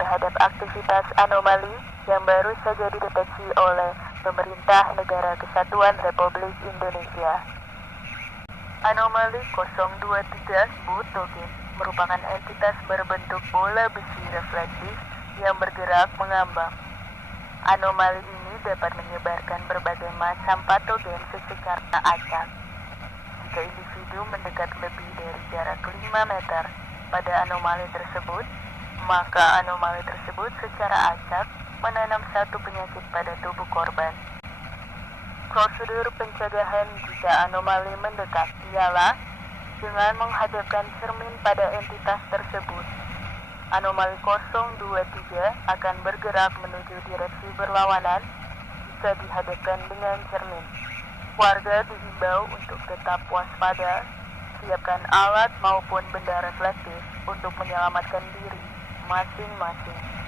terhadap aktivitas anomali yang baru saja dideteksi oleh Pemerintah Negara Kesatuan Republik Indonesia. Anomali 023 Boot Token merupakan entitas berbentuk bola besi reflektif yang bergerak mengambang. Anomali ini dapat menyebarkan berbagai macam patogen secara acak. Jika individu mendekat lebih dari jarak 5 meter pada anomali tersebut, maka anomali tersebut secara acak menanam satu penyakit pada tubuh korban. Prosedur pencegahan jika anomali mendekat ialah dengan menghadapkan cermin pada entitas tersebut. Anomali 023 akan bergerak menuju direksi berlawanan jika dihadapkan dengan cermin. Warga diimbau untuk tetap waspada, siapkan alat maupun benda reflektif untuk menyelamatkan diri masing-masing.